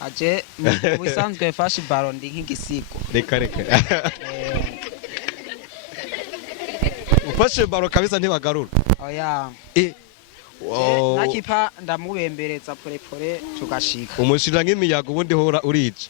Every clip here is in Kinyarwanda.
aje bisanzwe fashe ballon ndi nk'igisigo reka ufashe ballon kabisa ntibagarura oya nakipa ndamubembereza polepole tugashika umushira nk'imiyago ubundi hora urica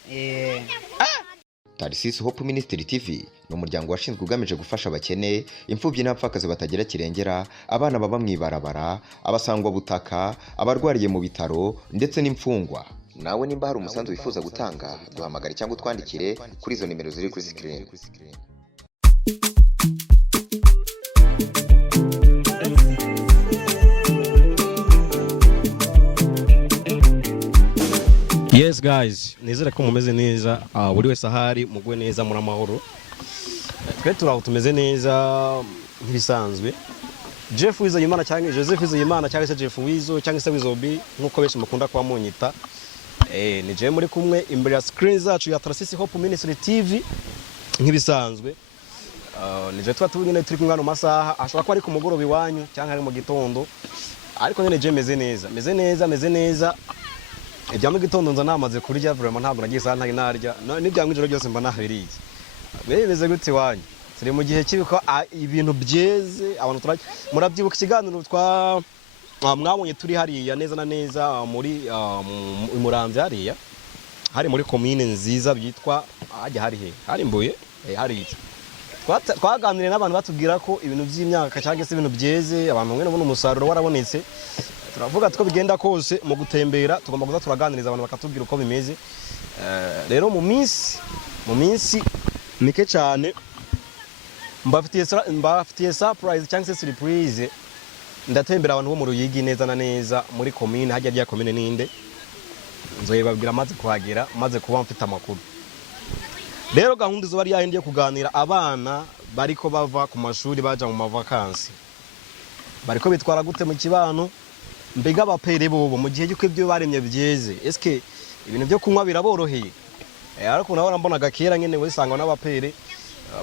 Tarcisse Hope Ministry TV no muryango washinzwe ugamije gufasha abakene imfubyi n'abapfakazi batagira kirengera abana baba mwibarabara abasangwa butaka abarwariye mu bitaro ndetse n'imfungwa. Nawe nimba hari umusanzu wifuza gutanga duhamagare cyangwa twandikire kuri izo nimero ziri kuri screen. Yes guys, nizere ko mumeze neza, buri wese ahari mugwe neza muri amahoro. Twe turaho tumeze neza nk'ibisanzwe. Jeff Wizeyimana cyangwa Joseph Wizeyimana cyangwa se Jeff Wizo cyangwa se Wizobi nkuko benshi mukunda kwa munyita. Ni je muri kumwe imbere ya screen zacu ya Tarcisse Hope Ministry TV nk'ibisanzwe. Ni je tuba tubine turi kumwe no masaha ashobora ko ari ku mugoroba iwanyu cyangwa ari mu gitondo. Ariko nyene je meze neza. Ijya mu gitondo nza namaze kurya vraiment ntabwo nagiye sana narya n'ibya mwijoro byose mba nahiriye. Beze gute wanyu turi mu gihe kibiko ibintu byeze abantu turajya murabyibuka ikiganiro twa mwabonye turi hariya neza na neza muri Muramvya hariya hari muri commune nziza byitwa ajya hari Mbuye hari twaganiriye n'abantu batubwira ko ibintu by'imyaka cyangwa se ibintu byeze abantu mwe nabona umusaruro warabonetse. Turavuga two bigenda kose mu gutembera tugomba kuza turaganiriza abantu bakatubwira uko bimeze. Rero mu minsi mike cyane mbafitiye surprise cyangwa se surprise. Ndatembera abantu bo mu Ruyigi neza na neza muri commune hajya rya commune ninde nzoyebabwira maze kuhagera maze kuba mfite amakuru. Rero gahunda zo bari yahindiye kuganira abana bariko bava ku mashuri baja mu mavakansi bariko bitwara gute mu kibano mbega abapere bobo mu gihe cy'uko ibyo baremye byeze eske ibintu byo kunywa biraboroheye. Ariko nabona mbona gakera nyene wisanga n'abapere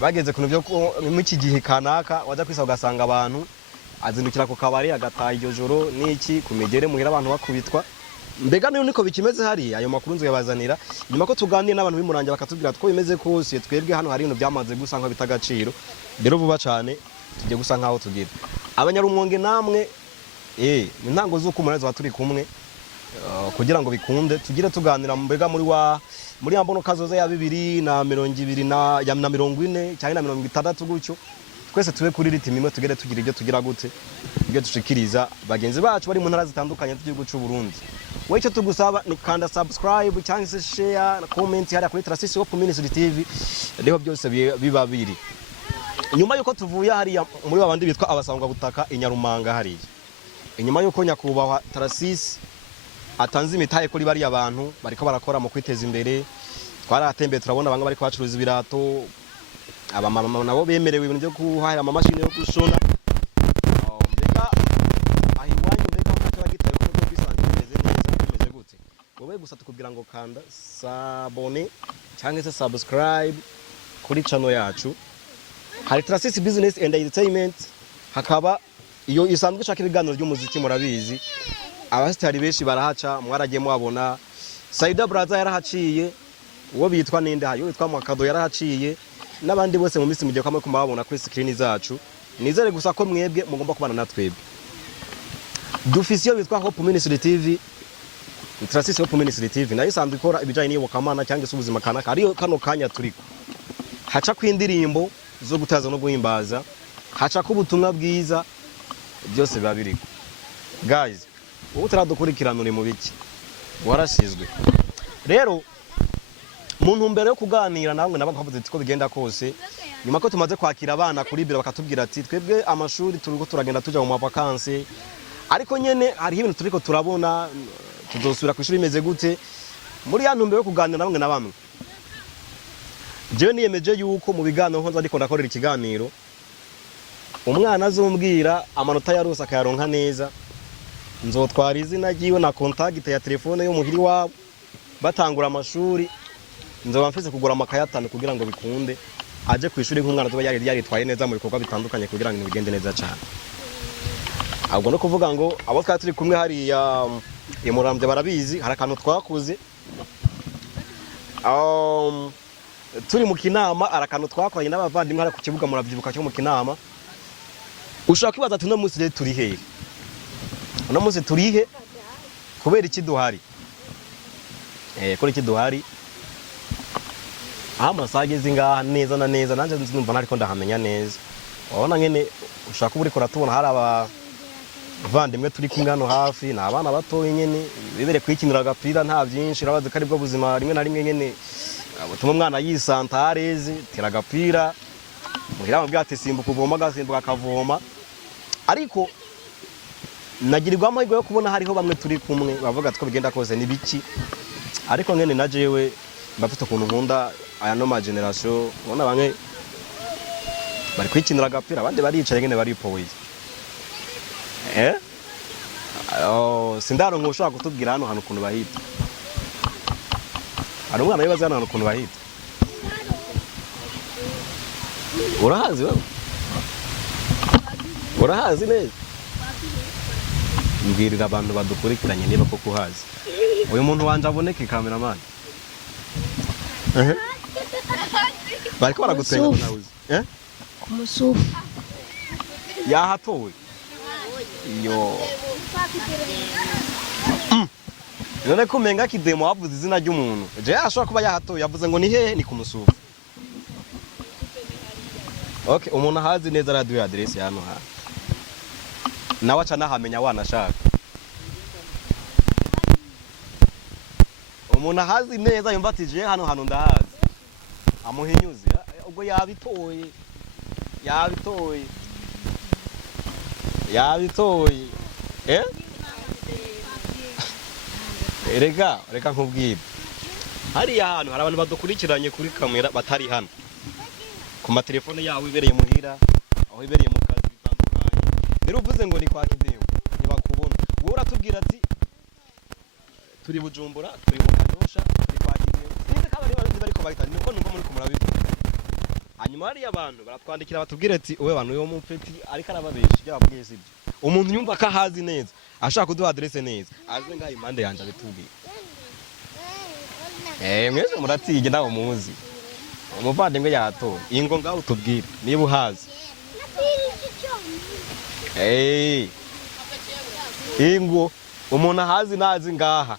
bageze kuntu byo mu iki gihe kanaka waja kwisa ugasanga abantu azindukira ku kabari agataha iryo joro n'iki kumegere muhira abantu bakubitwa. Mbega niyo niko bikimeze hari ayo makuru nzo yabazanira nyuma ko tuganira n'abantu b'Imuranje bakatubwira two bimeze kose twebwe hano hari ibintu byamaze gusanga bitagaciro. Rero vuba cyane tujye gusa nkaho tugira abanyarumonge namwe intango z'uko umuneza turi kumwe kugira ngo bikunde tugire tuganira mbega muri ambono kazoza ya 220 na 40 cyangwa na 60 gutyo twese tube kuri ritimi imwe tugere tugira ibyo tugira gute ibyo dushikiriza bagenzi bacu bari mu ntara zitandukanye z'igihugu cy'u Burundi. Wowe cyo tugusaba ni kanda subscribe cyangwa se share na comment hari kuri Tarcisse Hope Ministry TV rero byose biba biri. Nyuma yuko tuvuye hari muri babandi bitwa abasangwa butaka inyarumanga hari inyuma yuko nyakubahwa Tarcisse atanze imitaye kuri bari abantu bariko barakora mu kwiteza imbere twaratembe turabona banga bariko bacuruza ibirato abamama nabo bemerewe ibintu byo kuhahira amamashini yo gushona. Mbega ahiwanyu mbega ko bagitaye ko bisanzwe bimeze gute wowe gusa tukubwira ngo kanda sabone cyangwa se subscribe kuri channel yacu. Hari Tarcisse Business and Entertainment hakaba iyo isanzwe ishaka ibiganiro by'umuziki murabizi abasitari benshi barahaca mwaragiye mwabona Saida Brother yarahaciye uwo bitwa ninde hayo witwa Makado yarahaciye n'abandi bose mu minsi mugiye kamwe kumabona kuri screen zacu. Nizere gusa ko mwebwe mugomba kubana na twebwe dufise iyo bitwa Hope Ministry TV. Tarcisse Hope Ministry TV nayo isanzwe ikora ibijanye n'iyo kamana cyangwa se ubuzima kanaka ariyo kano kanya turiko haca kwindirimbo zo gutaza no guhimbaza haca ku butumwa bwiza byose biba biriko. Guys ubu turadukurikirana uri mu biki warashizwe. Rero muntu mbere yo kuganira namwe nabavuze ko bigenda kose nyuma ko tumaze kwakira abana kuri biro bakatubwira ati twebwe amashuri turiko turagenda tuja mu mavakansi ariko nyene hari ibintu turiko turabona tuzosubira ku ishuri imeze gute muri ya ntumbero yo kuganira namwe na bamwe. Je niyemeje yuko mu biganiro nko ndiko ndakorera ikiganiro umwana azombwira amanota yarose akayaronka neza nzotwara izina giwe na contact ya telefone yo muhiri wabo batangura amashuri nzoba mfise kugura amakayatanu kugira ngo bikunde aje ku ishuri nk'umwana tuba yaritwaye neza mu bikorwa bitandukanye kugira ngo bigende neza cyane. Ahubwo no kuvuga ngo abo twari turi kumwe hari ya Muramvya barabizi hari akantu twakuze turi mu kinama arakano twakoranye n'abavandimwe ara ku kibuga muravyibuka cyo mu kinama ushaka kwibaza ati no munsi rero turi hehe no munsi turi he kubera iki duhari kuri iki duhari amasageze ngaha neza na neza nanje nzumva nariko ndahamenya neza wabona ngene ushaka uri kuratubona hari abavandimwe turi kumwe hano hafi na abana bato nyene bibere kwikinira agapira nta byinshi rabaze kari bwo buzima rimwe na rimwe nyene tuma umwana yisanta areze tira agapira muhira mu byate simbuka uvoma gasimbuka akavoma ariko nagirirwa amahirwe yo kubona hariho bamwe turi kumwe bavuga ko bigenda kose ni biki ariko ngene na jewe bafite ukuntu nkunda aya no ma generation ubona bamwe bari kwikinira agapira abandi baricaye ngene baripoye sindaro nkushaka kutubwira hano hano ukuntu bahita ari umwana yibaza hano ukuntu bahita urahazi wewe urahazi neza mbwirira abantu badukurikiranye niba koko uhazi uyu muntu wanje aboneke cameraman bariko baragutwenga nawuzi kumusufu yahatowe yo none kumenga kidemo wavuze izina ry'umuntu je ashobora kuba yahatowe yavuze ngo ni hehe ni kumusufu okay umuntu ahazi neza radio address hano ha nawe aca nahamenya wanashaka umuntu ahazi neza yumva ati je hano ndahazi amuhinyuze ubwo yabitoye reka nkubwire hariya hantu hari abantu badukurikiranye kuri kamera batari hano ku matelefone yawe ibereye muhira aho ibereye mu kazi bitandukanye rero uvuze ngo ni kwa Kideo ntibakubona wowe uratubwira ati turi Bujumbura turi mu Kadosha turi kwa Kideo sinzi ko abari bariko bahita niko numva muri kumurabivuga hanyuma hariya abantu baratwandikira batubwira ati owe abantu yo mu peti ariko arababesha byababwiye sibyo umuntu nyumva ko ahazi neza ashaka kuduha adresse neza aze ngaho impande yanje abitubwira mwese muratige nawe muzi umuvandimwe yatoye ingo ngaho utubwire niba uhazi ingo umuntu ahazi nazi ngaha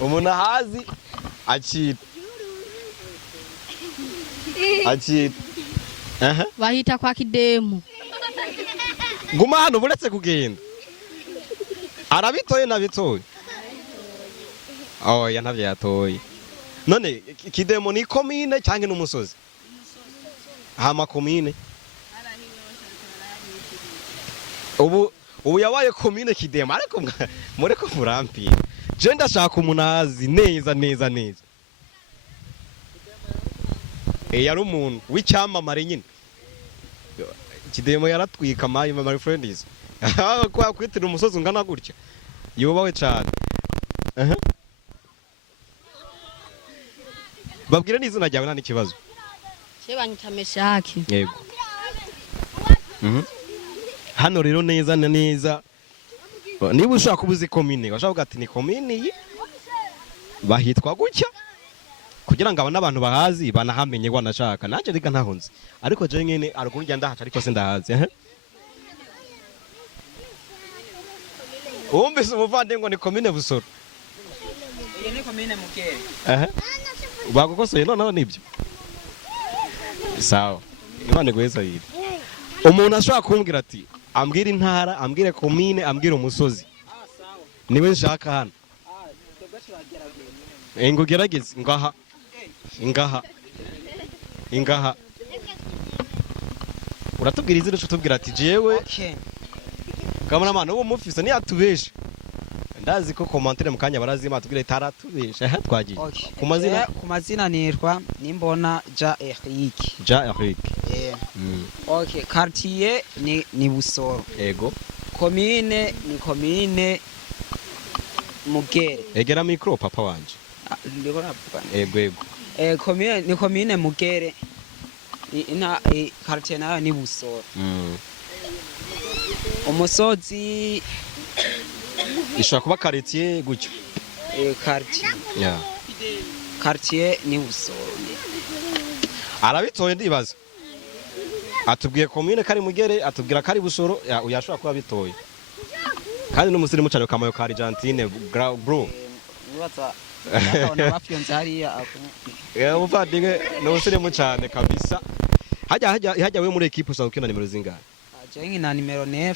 umuntu ahazi akira bahita kwa Kidemo nguma hano buretse kugenda arabitoye nabitoye oya ntavyo yatoye none Kidemo ni komine cyangwa n'umusozi hama komine ubu yabaye komine Kidemo ariko mureko murampira je ndashaka umuntu azi neza yari umuntu w'icyamamare nyine Kidemo yaratwika my friends kwa kwitira umusozi ungana gutya yubawe cyane babwira n'izina ryawe nta n'ikibazo Banyita Meshaki yego hano rero neza niba ushaka kubuza komine washaka ati ni komine iyi bahitwa gutya kugira ngo abana abantu bahazi banahamenye wanashaka nanje rika ntahunze ariko je nyene arukuru njya ndahaca ariko sindahazi umbise umuvande ngo ni komine Busoro iyi ni komine Mukere bagukosoye none nibyo sawa imana gweza yiri umuntu ashaka kumbwira ati ambwira intara ambwire komine ambwire umusozi niwe nshaka hano ngo gerageze ingaha uratubwira izina utubwira ati jewe kameramana uwo mufise niyatubeshe ndazi ko commentaire mukanya barazima tubwire taratubeshe twagiye ku mazina nitwa nimbona Ja Eric okay quartier ni Busoro yego komine ni komine Mugere egera micro papa wanje ndiko navuga yego komine ni komine Mugere ina quartier nayo ni Busoro umusozi ishaka kuba quartier gutyo quartier Yeah. quartier ni busoro Arabitoye ndibaza. Atubwiye commune kari mugere, atubwira kari busoro, uyashobora kuba bitoye. Kandi n'umusirimu cyane kamayo ka Argentine bro. nibaza ndabona bafyonze hariya Umuvandimwe n'umusirimu cyane kabisa. Hajya we muri equipe usanzwe ukina nimero zingahe? aje nkina nimero 9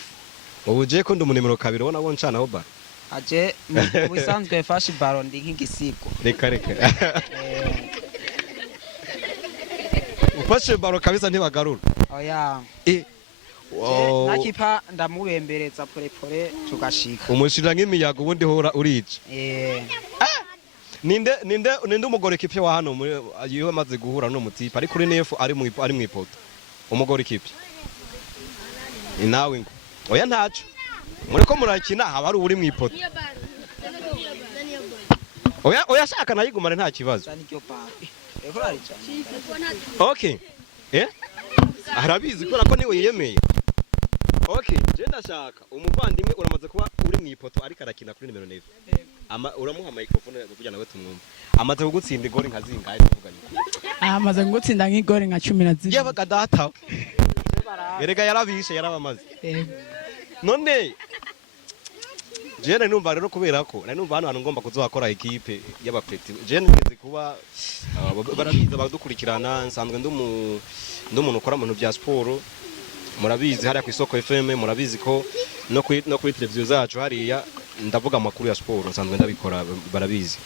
Ubu je ko ndi mu nimero 2 ubona bo ncana ho ba. aje mubisanzwe fashi baro ndi nk'igisigo Reka. Ufashe baro kabisa ntibagarura. oya Wow. nakipa ndamubembereza pore tugashika Umushira nk'imiyago ubundi hora urica. Ninde umugore kipe wa hano muri yiwe maze guhura no mutipa ari kuri nefu ari mu ipoto. Umugore kipe. Inawe ngo. Oya ntaco. Mureko murakina haba ari uri mu ipoto. Oya shaka nayigumane nta kibazo. Okay. Arabizi ko niwe yiyemeye. Okay, je ndashaka umuvandimwe uramaze kuba uri mu ipoto ariko arakina kuri nimero 9. Uramuha microphone kugira nawe tumwumve. Amaze kugutsinda igori nka zingahe tuvuganye. Amaze ngutsinda nk'igori nka 12. Yabaga data. Yerega yarabishe yarabamaze. None je numva rero kubera ko numva hano ngomba kuzakora equipe y'abapeti. Je ngize kuba barabiza badukurikirana nsanzwe ndumuntu ukora mu bya sport. Murabizi hariya ku isoko FM murabizi ko no kuri televiziyo zacu hariya ndavuga amakuru ya sport nsanzwe ndabikora barabizi.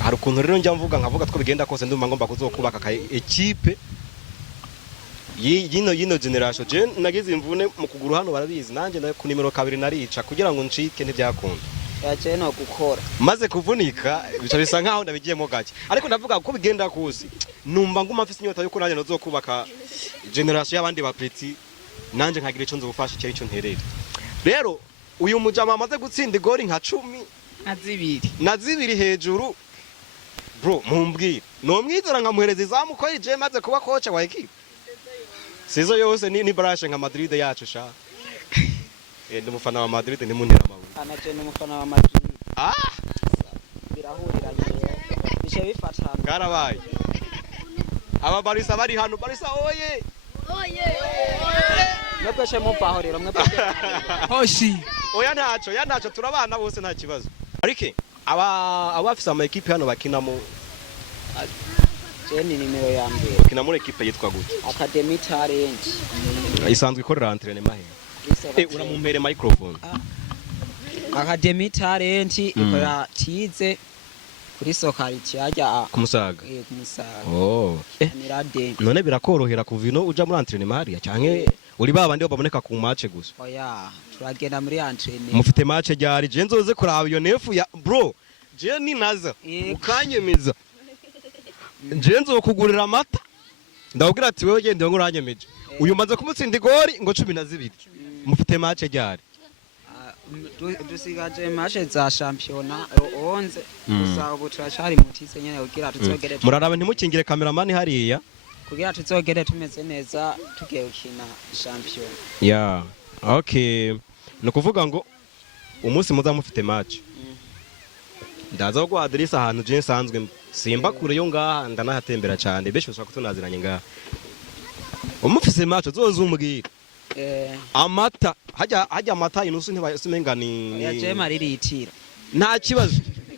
Hari ukuntu rero njya mvuga nkavuga two bigenda kose ndumva ngomba kuzokubaka ka equipe yino generation je nagize imvune mu kuguru hano barabizi nanje ku nimero 2 narica kugira ngo ncike ntibyakunda yaje no gukora maze kuvunika bica bisa nkaho ndabigiyemo gake ariko ndavuga ko bigenda kose numva nguma mfise inyota yuko nanje nozokubaka generation y'abandi bapeti nanje nkagira ico nzobufasha icyo nterera rero uyu mujama amaze gutsinda igori nka 10 na zibiri hejuru bro mumbwire no mwizera nkamuhereza izamu ko ije maze kuba coach wa equipe sizo yose ni barashe nka Madrid yacu sha ndi mufana wa Madrid ni muntera amabuye anaje n'umufana wa Madrid birahurira bishe bifatana karabaye aba Barisa bari hano Barisa oye mwebwe muvaho rero mwebwe Hoshi. oya ntaco turabana bose nta kibazo ariko abafise ama equipe hano bakinamo Jeni nimero ya mbere bakina muri equipe yitwa gute Academy Talent isanzwe ikorera entraînement uramumpere microphone Academy Talent ikora tize kuri sokari cyajya kumusaga kumusaga oh nirade none birakorohera kuvino uja muri entraînement hariya canke uri babandi baboneka ku match gusa oya turagenda muri entraînement mufite match ryari je nzoze kuraba iyo nefu ya bro je ni naza ukanyemeza je nzokugurira amata ndabwira ati wewe gende ngo uranyemeje uyu maze kumutsinda igori ngo 12 mufite match ryari dusigaje match za championa 11 gusa ubu turashari mutize nyene kugira tuzogere muraraba ntimukingire cameraman hariya kugira tuzogere tumeze neza tugiye gukina champion yeah okay no kuvuga ngo umunsi muza mufite match ndaza ko adresse ahantu je nsanzwe simba kure yo ngaha ndanahatembera cyane besho shaka tunaziranye ngaha umufise match zozumbwira amata hajya amata inusu ntibasumenga ni ya jema riritira nta kibazo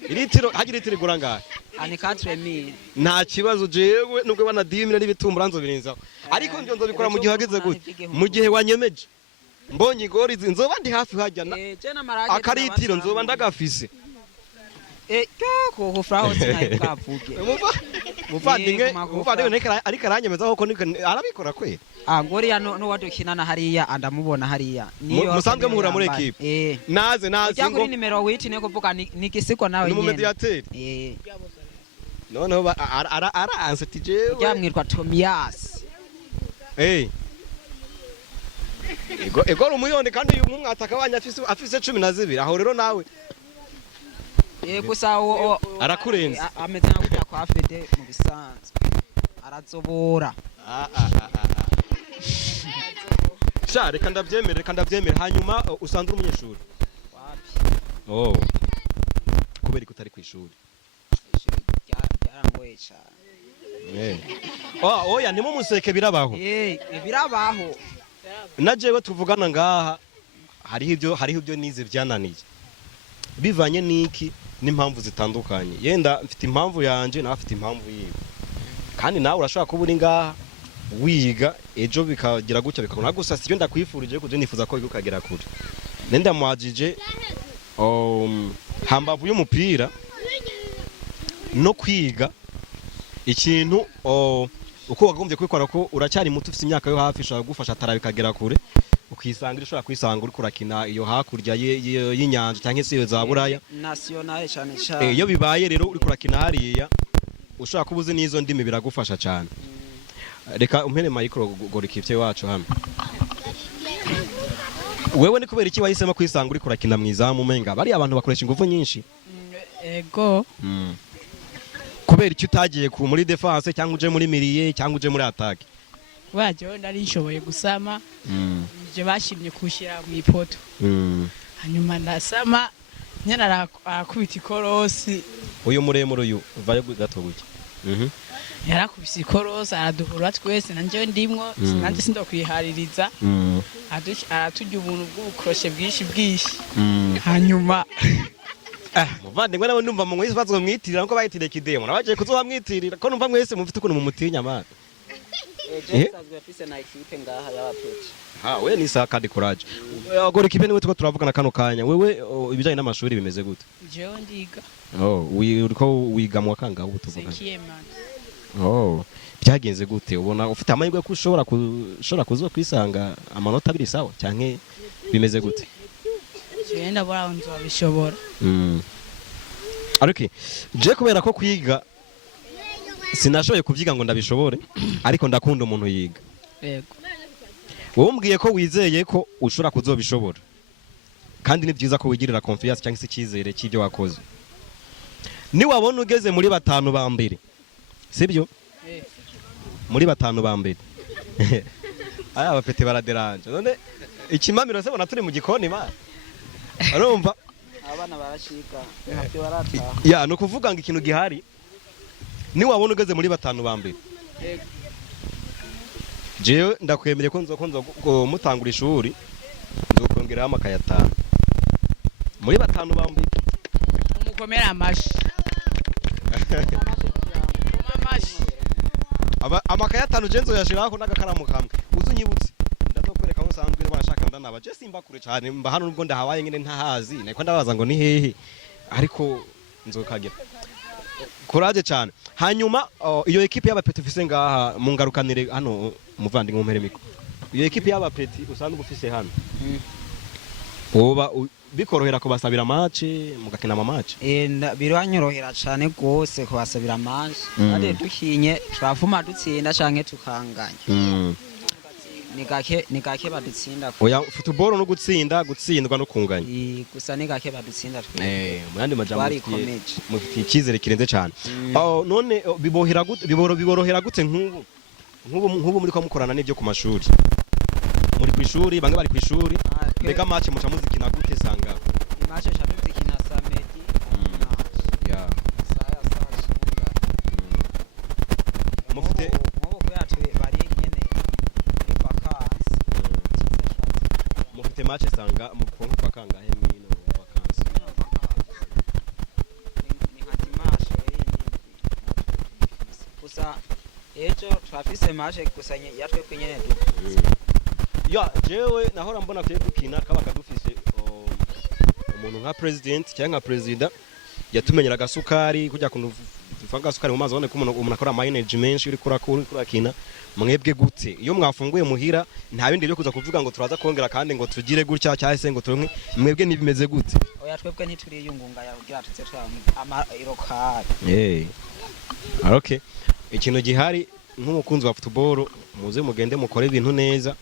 iritiro hagira litiro igura ngaha ani 4000 nta kibazo jewe nubwo bana 10000 n'ibitumbura nzobirinzaho ariko ndio nzobikora mu gihe hageze gute mu gihe wanyemeje mbonye igori nzoba ndi hafi hajya akaritiro nzoba ndagafise ko fraho sinaye bwavuge muvandimwe ariko aranyemeza ko arabikora kwe ngori ya no wadukinana hariya andamubona hariya niyo musanzwe muhura muri equipe naze ngo kuri nimero 8 ne kuvuga ni kisiko nawe nyene ni mu mediateur noneho ara jewe yamwirwa Tomias ego umuyonde kandi uyu mwataka wanya afise 12 aho rero nawe gusa arakurenza ameze nka kujya kwa Fede mu bisanzwe arazobora sha reka ndabyemere hanyuma usanzwe umunyeshuri oh kubera ko utari ku ishuri byarangoye cyane. Oya ni mu museke birabaho. Birabaho. Na jewe tuvugana ngaha hariho ibyo nize byananiye. Bivanye niki n'impamvu zitandukanye. Yenda mfite impamvu yanje nawe afite impamvu yiwe. Kandi nawe urashobora kuba uri ngaha wiga ejo bikagira gutya bikabona gusa sicyo ndakwifurije kuko nifuza ko ukagera kure. Nenda mwajije hambavu y'umupira no kwiga ikintu uko wagombye kwikora ko uracyari muto ufite imyaka yo hafi ushobora gufasha atara bikagera kure ukisanga ushobora kwisanga uri kurakina iyo hakurya y'inyanja cyangwa se iyo za buraya nationale cyane cyane. Iyo bibaye rero uri kurakina hariya ushobora kubuzi n'izo ndimi biragufasha cyane. Reka umpere micro gorikipye wacu hano. Wewe ni kubera iki wahisemo kwisanga uri kurakina mwizamu menga bari abantu bakoresha ingufu nyinshi? Ego. Kubera iki utagiye ku muri defense cyangwa uje muri milieu cyangwa uje muri attaque? Waje ndari nshoboye gusama. Je bashimye kushira mu ipoto. Hanyuma ndasama nyana arakubita ikorosi. Uyu muremure uyu vayo gato gutya. Yarakubise ikorosi araduhura twese nanje ndimwo sinanje sindokwihaririza. Aratujya ubuntu bw'ubukroshe bwishi. Hanyuma muvandimwe nawe ndumva mu mwese bazwe mwitirira nko bayitire kidemo nabaje kuzoba mwitirira ko numva mwese mufite ukuntu mu mutinya mana. Sazwe afise na equipe ngaha y'abapeti. We ni sa kandi courage. Agora ikipe niwe tuko turavugana kano kanya. Wewe ibijanye n'amashuri bimeze gute? Jewe ndiga. Uriko wiga mu wakanga ubu tuvugana. Sekiyemana. Byagenze gute? Ubona ufite amahirwe ko ushobora kuzo kwisanga amanota abiri sawa cyanke bimeze gute? Je ndabora nzo bishobora. Ariko je kubera ko kwiga sinashoboye kuvyiga ngo ndabishobore ariko ndakunda umuntu yiga. Yego. Wowe umbwiye ko wizeye ko ushobora kuzobishobora. Kandi ni byiza ko wigirira confiance cyangwa se icyizere cy'ibyo wakoze. Ni wabona ugeze muri batanu ba mbere. Sibyo? Muri batanu ba mbere. Aya abapete baraderanje. None ikimamiro se bona turi mu gikoni ma. Arumva? Abana barashika. Ntabyo barataha. Ya no kuvuga ngo ikintu gihari. Ni wabona ugeze muri batanu ba mbere. Jewe ndakwemere ko nzo mutangura ishuri nzokongera amakaye 5 muri batanu ba mbere. Umukomera amashi. Amakaye 5 jenzo yashiraho n'agakaramu kamwe uzunyibutse ndazokwereka aho sanzwe barashaka ndanaba je simba kure cyane mba hano nubwo ndahawaye nyine ntahazi nako ndabaza ngo ni hehe ariko nzokagera courage cyane. Hanyuma iyo equipe y'abapeti ufise ngaha mu ngarukanire hano muvandimwe umpere miko iyo equipe y'abapeti usanzwe ufise hano oba bikorohera kubasabira match mugakina ama match? Biranyorohera cyane gose kubasabira match ade dukinye turavuma dutsinda canke tukanganya. Ni gake badutsinda. Oya football no gutsindwa no kunganya. Gusa ni gake badutsinda twe. Murandi majambo mufite icyizere kirenze cyane. None biborohera gute nk'ubu muri ko mukorana n'ibyo ku mashuri? Muri ku ishuri bamwe bari ku ishuri mbega match muca muzikina gute sanga? Match cha muzikina samedi. Ya. Mufite mufite match sanga mu kwa kangahe mwino vacances? Ni hati match gusa ejo twafise match kusanye yatwe kwenyene dukuze. Ya jewe nahora mbona kwe dukina kaba kadufise umuntu nka president cyangwa president yatumenyera gasukari kujya kuntu dufanga sukari mu mazi one ko umuntu akora management uri kurakina mwebwe gute iyo mwafunguye muhira nta bindi byo kuza kuvuga ngo turaza kongera kandi ngo tugire gutya cyase ngo turonke mwebwe nibimeze gute? Oya twebwe ntituriyungunga yagira tutse ama irokari. Okay. Ikintu gihari nk'umukunzi wa football muze mugende mukore ibintu neza.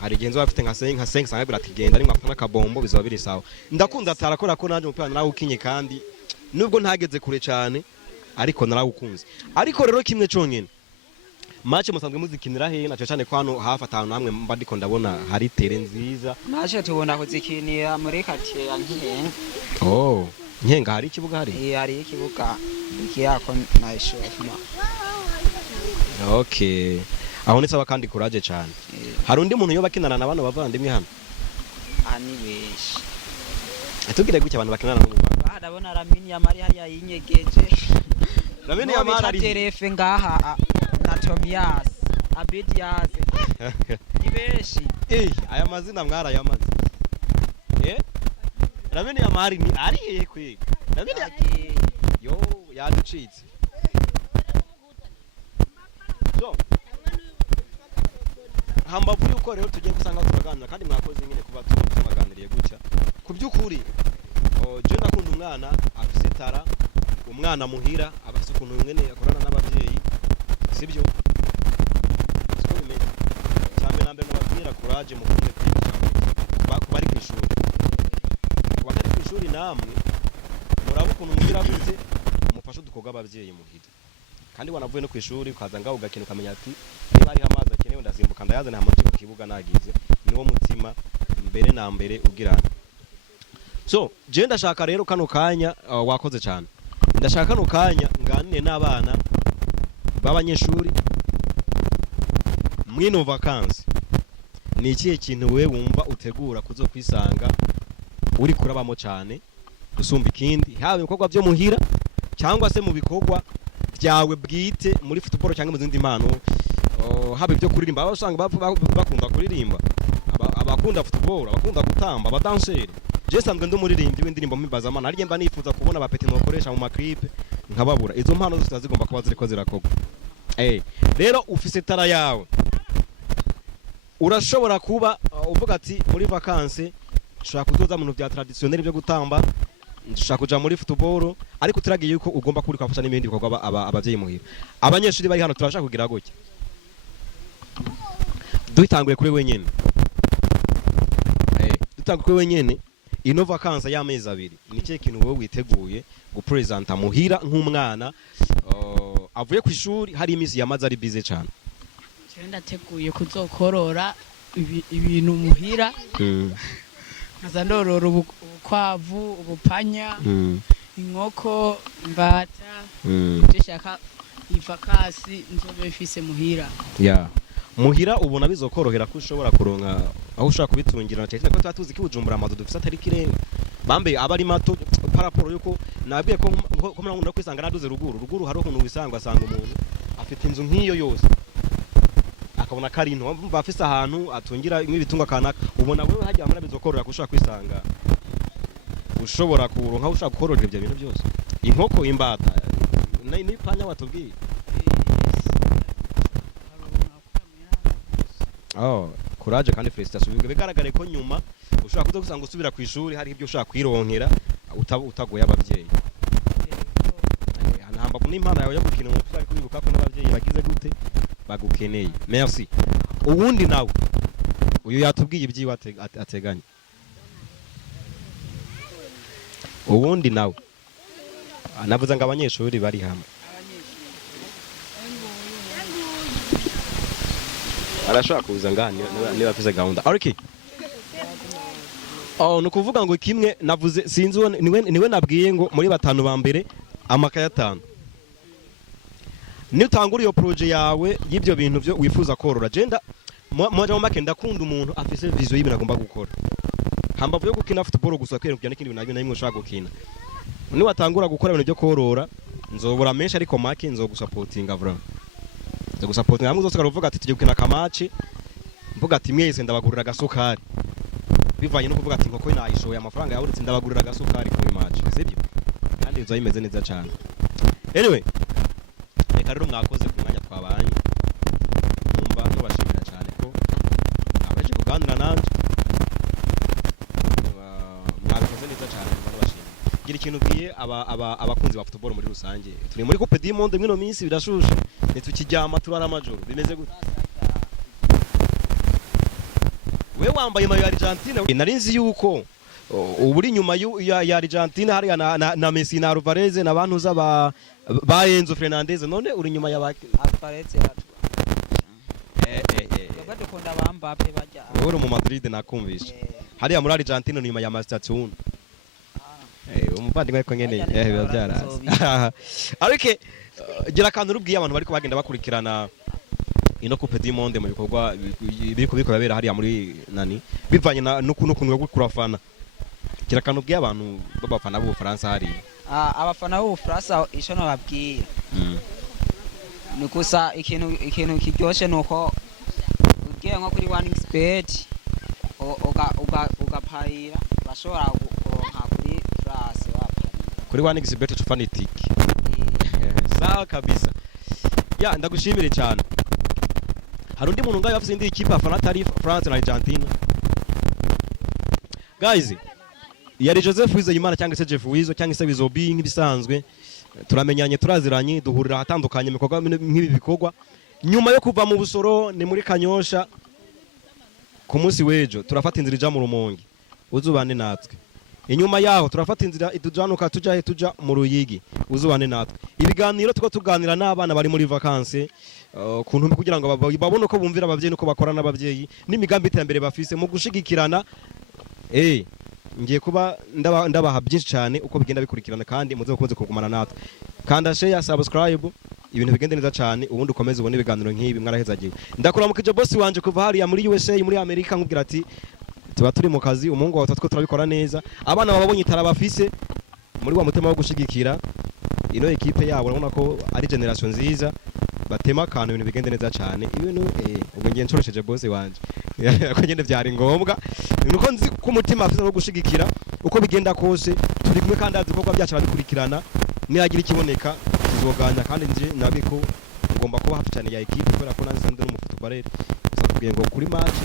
Hari genzo bafite nka 5 sanga biratigenda ari mwafana kabombo bizaba biri sawa. Ndakunda atarakora ko naje umupira nawe ukinye kandi nubwo ntageze kure cyane ariko narawukunze. Ariko rero kimwe cyonyene match musanzwe muzikinira he naco cyane ko hano hafi atanu hamwe mba ndiko ndabona hari tere nziza. Match tubona kuzikinira muri quartier ya Nkihenga. Nkenga hari ikibuga hari? hari ikibuga ikiyako na eshofuma. Okay. Aho nisaba kandi courage cyane. Hari undi muntu yo bakinana na bano bavandimwe hano? Ani beshi. Atubwire gutya abantu bakinana no muvanga. Ndabona Lamine Yamari hariya yinyegeje. Lamine Yamari ari terefe ngaha na Tomias, Abedias. Ni beshi. Aya mazina mwara yamaze. Lamine Yamari ni ari hehe kwe? Lamine yo yaducitse. So hambavu yuko rero tugiye gusanga turaganira kandi mwakoze nyine kuba tubaganiriye gutya. Ku byukuri je nakunda umwana afise tara, umwana muhira abafise ukuntu mwene yakorana n'abavyeyi, sibyo? Siko bimeze. Cyane nambe nababwira courage mu kumwe kubari ku ishuri. Kubari ku ishuri namwe murabo ukuntu mugira gute mufashe udukoga abavyeyi muhira. Kandi wanavuye no ku ishuri ukaza ngaho ugakina ukamenya ati niba ari amazi akenewe ndasimbuka ndayazana hamaje ku kibuga nagize, niwo mutima mbere na mbere ugirana. So je ndashaka rero kano kanya wakoze cyane. Ndashaka kano kanya nganire n'abana b'abanyeshuri mwino vacances. Ni ikihe kintu we wumva utegura kuzokwisanga uri kurabamo cyane gusumba ikindi, haba ibikorwa byo muhira cyangwa se mu bikorwa byawe bwite muri football cyangwa mu zindi mpano, haba ibyo kuririmba. Aba usanga bakunda kuririmba, abakunda football, abakunda gutamba, abadanseri. Je sanzwe ndo muririmbyi w'indirimbo mpibazamana, ari mba nifuza kubona abapeti nokoresha mu maklipe nkababura. Izo mpano zose zigomba kuba ziriko zirakogwa. Rero ufise tara yawe urashobora kuba uvuga ati muri vacances ushaka kuzoza mu bya traditionnel byo gutamba, ushaka kuja muri football, ariko turagiye yuko ugomba kuri kwafasha n'ibindi bikorwa abavyeyi muhira. Abanyeshuri bari hano turashaka kugira gutya. Dutanguye kuri wenyene. Dutanguye kuri wenyene. Ino vacances y'amezi abiri nikiye kintu wowe witeguye gupresenta muhira nk'umwana avuye ku ishuri hari imisi yamaze ari busy cyane? Ndateguye kuzokorora ibintu muhira. Nkaza ndorora ubukwavu, ubupanya, inkoko, imbata. Ndashaka ivakasi nzobe mfise muhira. Muhira ubona bizokorohera ko ushobora kuronka aho ushaka kubitungira cyane ko twatuzi ki Bujumbura amazu dufite atari kirenga. Bambe abari mato paraporo yuko nabwiye ko murangunda no kwisanga naduze ruguru hari ukuntu wisanga asanga umuntu afite inzu nk'iyo yose akabona kari into bafise ahantu atungira nk'ibitungwa kanaka. Ubona wewe hajya amara bizokorora kushaka kwisanga ushobora kuronka aho ushaka gukorora ibyo bintu byose. Inkoko, imbata n'ipanya watubwiye. Courage kandi felicitation. Bigaragare ko nyuma ushaka kuza gusanga usubira ku ishuri hari ibyo ushaka kwironkera utagoye abavyeyi. Hamba n'impano yawe yo gukina umupira ariko wibuka ko n'abavyeyi bagize gute bagukeneye. Merci. Ubundi nawe uyu yatubwiye ibyiwe ateganya. Ubundi nawe navuze ngo abanyeshuri bari hamwe arashaka kuza ngani niba afise gahunda. Okay. Nukuvuga ngo kimwe navuze sinzi niwe nabwiye ngo muri batanu ba mbere amakaye 5. Ni utangura iyo projet yawe y'ibyo bintu byo wifuza korora. Jenda moja mu make ndakunda umuntu afise vision y'ibintu agomba gukora. Hambavu yo gukina football gusa kwereka n'ikindi bintu nabyo ushaka gukina. Ni watangura gukora ibintu byo korora nzobura menshi ariko make nzogusapotinga vra. Gusapotinga hamwe zose karuvuga ati tujye gukina kamaci mvuga ati mwese ndabagurira agasukari bivanye no kuvuga ati nkoko inayishoye amafaranga yaburitse ndabagurira agasukari ku match, sibyo? Kandi izo imeze neza cyane. Anyway, reka rero mwakoze ku mwanya twabanye numva nubashimira cyane ko abaje kuganira nanje mwakoze neza cyane nubashimira. Gira ikintu bwiye abakunzi ba football muri rusange. Turi muri Coupe du Monde mwino minsi birashushe. Netukijyama turara amajoro bimeze gute? We wambaye mayo ya Argentina narinzi yuko uburi nyuma ya Argentina hari na Messi na Alvarez na bantu za ba Enzo Fernandez, none uri nyuma ya Alvarez badukunda ba Mbappe bajya uri mu Madrid nakumvisha hariya muri Argentina nyuma ya Master Tune umuvandimwe ariko nyene biba byarazi ariko gira akantu rubwiye abantu bariko bagenda bakurikirana ino coupe du monde mu bikorwa biriko bibera hariya muri nani bivanye n'ukuntu kurafana gira akantu ubwiye abantu b'abafana b'u Bufaransa hariya abafana b'u Bufaransa ico no babwiye ni gusa ikintu kiryoshe nuko ugiye nko kuri OneXBet ugaparira bashobora kuronka kuri France kuri OneXBet fanatic sawa kabisa ya ndagushimire cyane. Hari undi muntu ngayo afite indi ikipe afana atari France na Argentina guys yari Joseph Wizeyimana cyangwa se Jeff Wizo cyangwa se Bizobi nk'ibisanzwe turamenyanye turaziranye duhurira hatandukanye mikogwa nk'ibi bikorwa nyuma yo kuva mu Busoro ni muri Kanyosha ku munsi wejo turafata inzira ija mu Rumonge uzubane natwe inyuma yaho turafata inzira itujanuka tuja mu Ruyigi uzubane natwe ibiganiro tuko tuganira n'abana bari muri vacances kuntu kugira ngo babone ko bumvira abavyeyi nuko bakora n'abavyeyi n'imigambi itembere bafise mu gushigikirana ngiye kuba ndabaha byinshi cyane uko bigenda bikurikirana kandi muze gukomeza kugumana natwe kanda share subscribe ibintu bigende neza cyane ubundi ukomeze ubone ibiganiro nk'ibi mwarahezagiwe ndakuramukije boss wanje kuva hariya muri USA muri Amerika nkubwira ati tuba turi mu kazi umungu wa tatwo turabikora neza abana babonye itara bafise muri wa mutima wo gushigikira ino equipe yabo urabona ko ari generation nziza batema kantu ibintu bigende neza cyane ibintu ubwo ngiye nshorosheje boss wanje ko ngende byari ngombwa nuko nzi ku mutima afite no gushigikira uko bigenda kose turi kumwe kandi azi ko byacu bikurikirana niyagira ikiboneka tuzoganya kandi nje nabiko ngomba kuba hafi cyane ya equipe kubera ko nanze ndi n'umufootballer usakubwiye ngo kuri match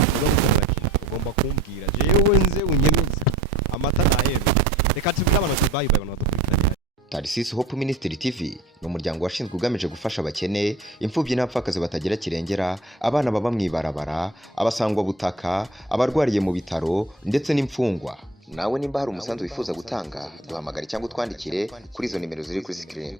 ugomba kumbwira jewe nze unyemeze amata nahebe reka tubwire abantu bye abantu badukurikirana. Tarsis Hope Ministry TV ni umuryango washinzwe ugamije gufasha abakene imfubyi n'abapfakazi batagira kirengera abana baba mwibarabara abasangwa butaka abarwariye mu bitaro ndetse n'imfungwa. Nawe nimba hari umusanzu wifuza gutanga duhamagare cyangwa utwandikire kuri izo nimero ziri kuri screen.